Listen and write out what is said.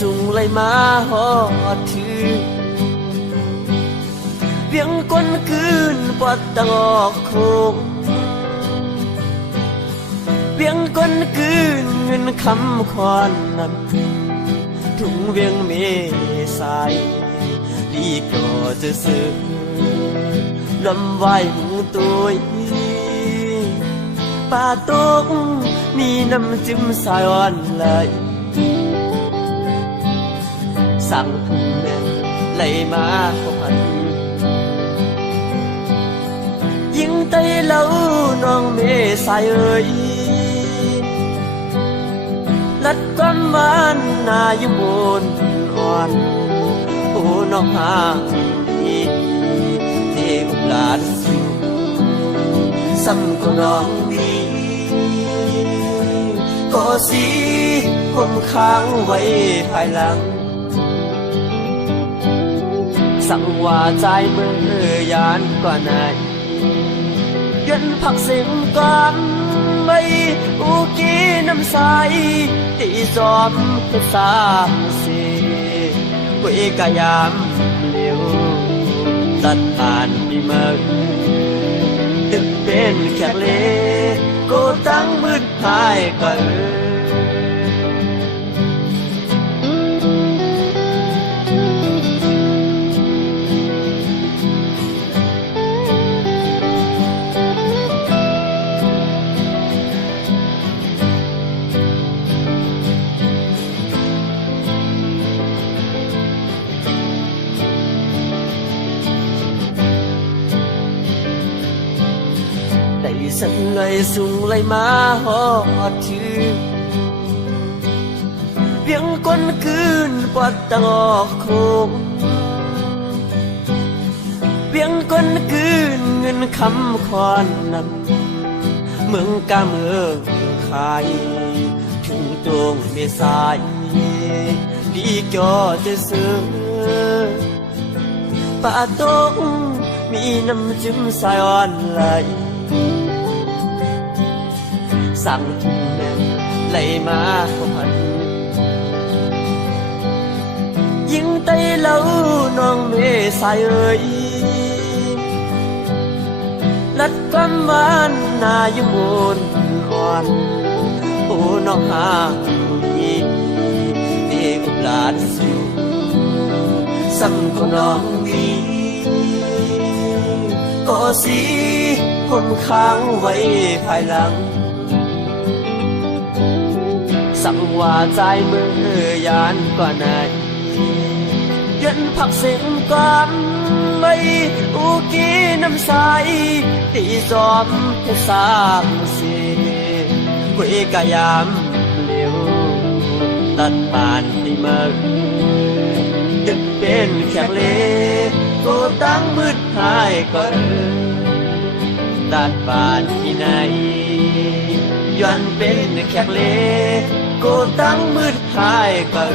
สูงเลยมาหอดถือเวียงก้นคืนปอดตังออกโคงเวียงก้นคืนเงินคำคอนนำถุงเวียงเมสายลีก็จะซื้อนำไว้หูตัวป่าตกมีน้ำจิ้มสายอ่อนเลยสั่งแม่ไหลมาขพันยิงไตเล่าน้องเมสายเอ่ยลัดความหวานนาอยู่บนอ่อนโอ้น้องหาดีเทอุบลานสู่ซ้ำก็น้องดีก็สีผมค้างไว้ภายหลังสั่งว่าใจเมื่อยานกว่าไหนยันผักเสียงก่อนไม่อุกีน้ำใสตีจอมเพชรสามสีเวกายามเลี้ยวตัดผ่านปีเมื่อตึกเป็นแขกเล่ก็ตั้งมืดหายกันฉันเลยสูงเลยมาหอดถือเวียงก้นคืนปอดตังออกโคงเวียงก้นคืนเงินคำคอนนำเมืองกาเมืองขายถึงตรงเมษายดีก็จะซื้อป่าตกมีน้ำจิ้มสายอ่อนไหลสั่งแม่ไหลมาพันยิงไตเล่าน้องเมสายเอ่ยลัดความหวานนาอยู่บนอ่อนโอ้น้องหาดีเด็กหลานสู่ซ้ำก็น้องดีก็สีผมค้างไว้ภายหลังสั่งว่าใจเมื่อยานกว่าไหนยันผักเสียงก่อนไม่อุกีน้ำใสตีจอมเพชรสามสีเวกายามเลี้ยวตัดผ่านปีเมื่อตึกเป็นแขกเล่ก็ตั้งมืดหายก่อนตัดผ่านที่ไหนย้อนเป็นแขกเล่ก็ตั้งมืดหายกัน